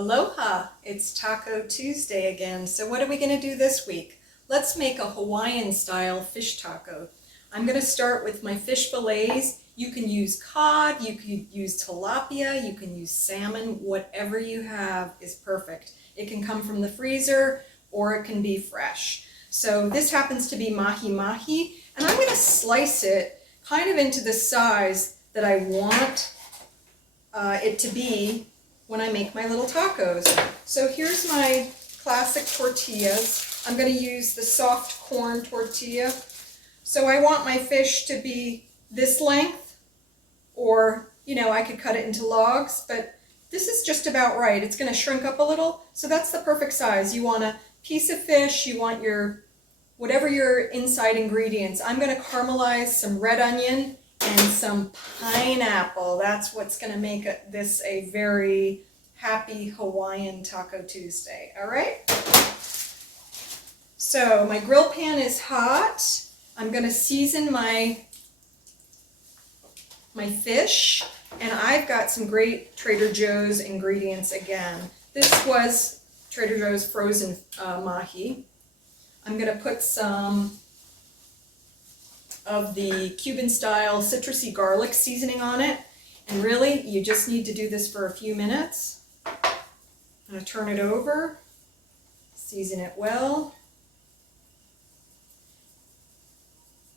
Aloha! It's Taco Tuesday again. So what are we going to do this week? Let's make a Hawaiian style fish taco. I'm going to start with my fish fillets. You can use cod, you can use tilapia, you can use salmon, whatever you have is perfect. It can come from the freezer or it can be fresh. So this happens to be Mahi Mahi, and I'm going to slice it kind of into the size that I want it to be when I make my little tacos. So here's my classic tortillas. I'm going to use the soft corn tortilla. So I want my fish to be this length, or I could cut it into logs, but this is just about right. It's going to shrink up a little, so that's the perfect size. You want a piece of fish, you want whatever your inside ingredients. I'm going to caramelize some red onion and some pineapple. That's what's going to make this a very happy Hawaiian Taco Tuesday. All right? So my grill pan is hot. I'm going to season my fish, and I've got some great Trader Joe's ingredients again. This was Trader Joe's frozen mahi. I'm going to put some of the Cuban style citrusy garlic seasoning on it, and really you just need to do this for a few minutes. I'm going to turn it over, season it well,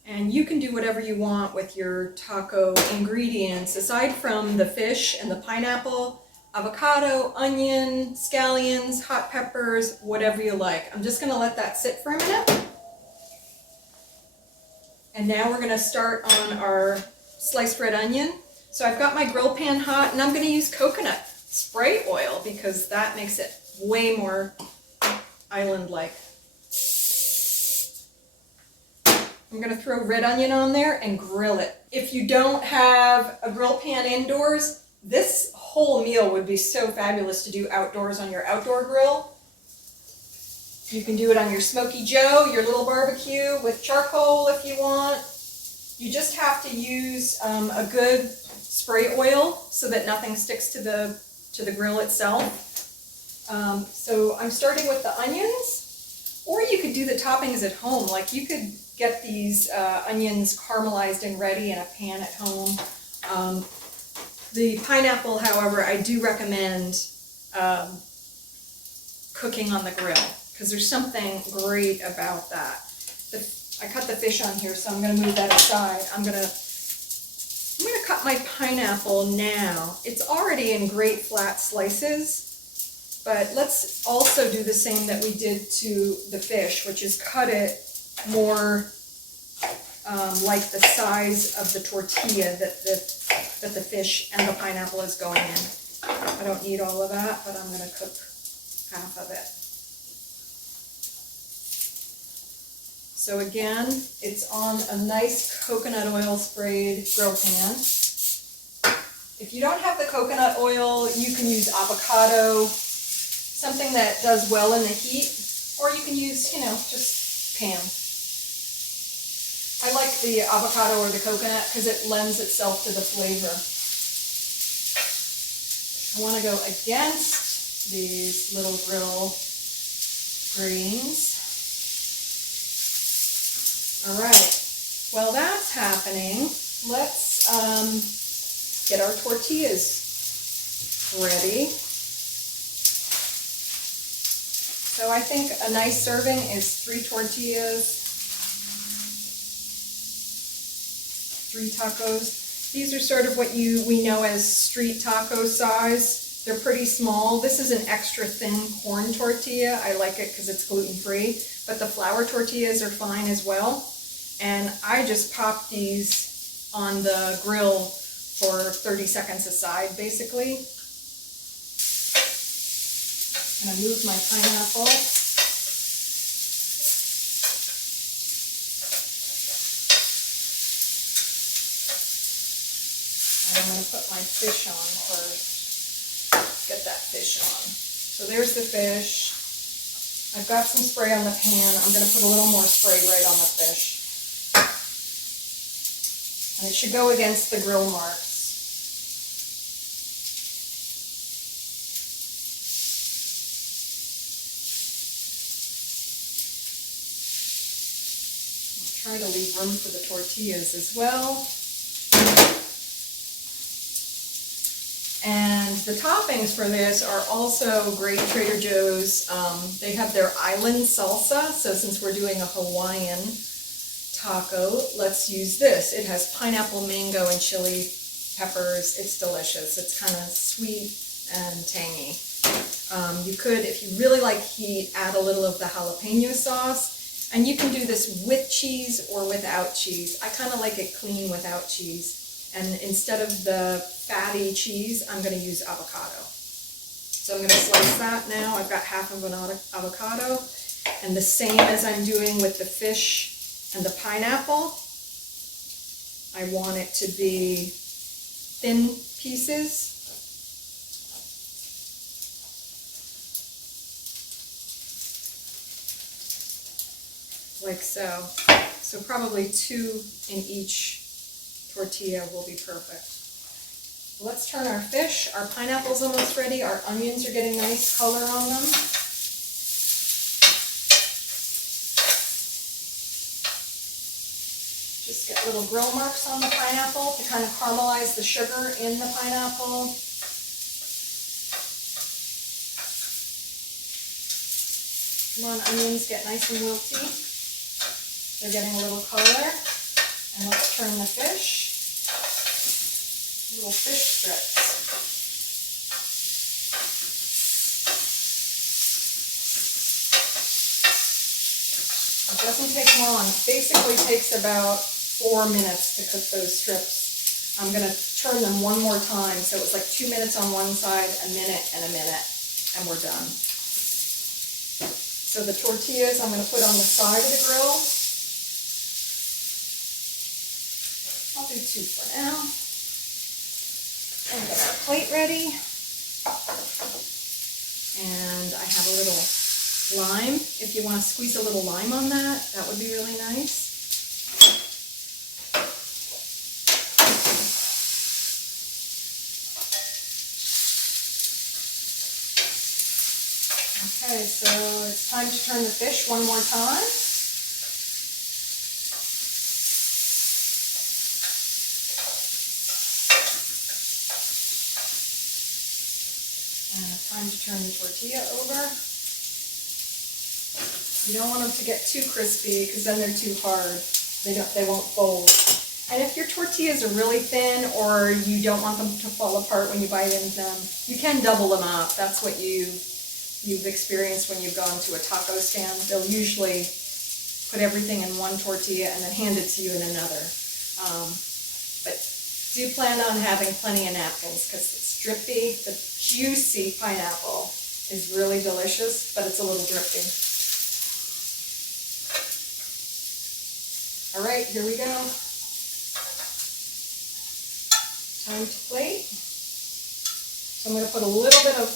and you can do whatever you want with your taco ingredients aside from the fish and the pineapple, avocado, onion, scallions, hot peppers, whatever you like. I'm just going to let that sit for a minute. And now we're going to start on our sliced red onion. So I've got my grill pan hot, and I'm going to use coconut spray oil because that makes it way more island-like. I'm going to throw red onion on there and grill it. If you don't have a grill pan indoors, this whole meal would be so fabulous to do outdoors on your outdoor grill. You can do it on your Smoky Joe, your little barbecue with charcoal if you want. You just have to use a good spray oil so that nothing sticks to the grill itself. So I'm starting with the onions, or you could do the toppings at home. Like you could get these onions caramelized and ready in a pan at home. The pineapple, however, I do recommend cooking on the grill, because there's something great about that. I cut the fish on here, so I'm going to move that aside. I'm going to cut my pineapple now. It's already in great flat slices, but let's also do the same that we did to the fish, which is cut it more like the size of the tortilla that the fish and the pineapple is going in. I don't need all of that, but I'm going to cook half of it. So again, it's on a nice coconut oil sprayed grill pan. If you don't have the coconut oil, you can use avocado, something that does well in the heat, or you can use, just pan. I like the avocado or the coconut because it lends itself to the flavor. I want to go against these little grill greens. All right, while that's happening, let's get our tortillas ready. So I think a nice serving is 3 tortillas, 3 tacos. These are sort of what we know as street taco size. They're pretty small. This is an extra thin corn tortilla. I like it because it's gluten-free, but the flour tortillas are fine as well. And I just pop these on the grill for 30 seconds aside, basically. I'm going to move my pineapple. I'm going to put my fish on first. Let's get that fish on. So there's the fish. I've got some spray on the pan. I'm going to put a little more spray right on the fish. And it should go against the grill marks. Try to leave room for the tortillas as well. And the toppings for this are also great. Trader Joe's. They have their island salsa, so since we're doing a Hawaiian taco, let's use this. It has pineapple, mango, and chili peppers. It's delicious. It's kind of sweet and tangy. You could, if you really like heat, add a little of the jalapeno sauce, and you can do this with cheese or without cheese. I kind of like it clean without cheese. And instead of the fatty cheese, I'm going to use avocado. So I'm going to slice that now. I've got half of an avocado. And the same as I'm doing with the fish and the pineapple, I want it to be thin pieces. Like so. So probably 2 in each tortilla will be perfect. Let's turn our fish. Our pineapple's almost ready. Our onions are getting nice color on them. Just get little grill marks on the pineapple to kind of caramelize the sugar in the pineapple. Come on, onions, get nice and wilty. They're getting a little color. And let's turn the fish. Little fish strips. It doesn't take long. It basically takes about 4 minutes to cook those strips. I'm going to turn them one more time. So it was like 2 minutes on one side, a minute, and we're done. So the tortillas I'm going to put on the side of the grill. I'll do 2 for now. And get our plate ready. And I have a little lime. If you want to squeeze a little lime on that, that would be really nice. Okay, so it's time to turn the fish one more time. Time to turn the tortilla over. You don't want them to get too crispy because then they're too hard. They won't fold. And if your tortillas are really thin or you don't want them to fall apart when you bite into them, you can double them up. That's what you've experienced when you've gone to a taco stand. They'll usually put everything in one tortilla and then hand it to you in another. But do plan on having plenty of napkins because it's drippy. The juicy pineapple is really delicious, but it's a little drippy. All right, here we go. Time to plate. So I'm going to put a little bit of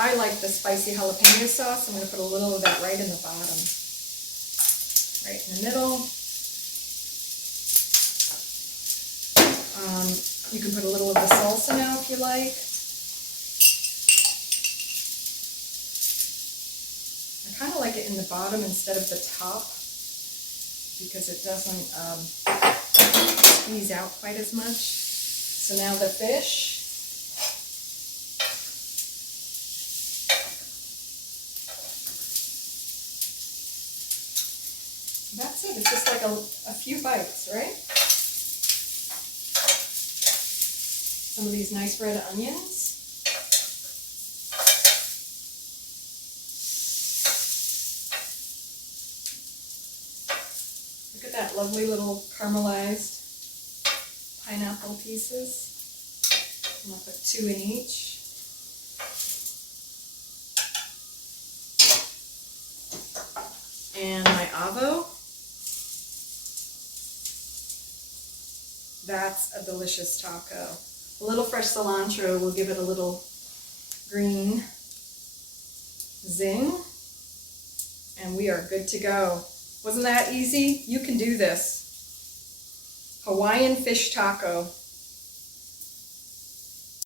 I like the spicy jalapeno sauce. I'm going to put a little of that right in the bottom. Right in the middle. You can put a little of the salsa now if you like. I kind of like it in the bottom instead of the top because it doesn't squeeze out quite as much. So now the fish. That's it. It's just like a few bites, right? Some of these nice red onions. Look at that lovely little caramelized pineapple pieces. I'm going to put 2 in each. And my avo. That's a delicious taco. A little fresh cilantro will give it a little green zing. And we are good to go. Wasn't that easy? You can do this. Hawaiian fish taco.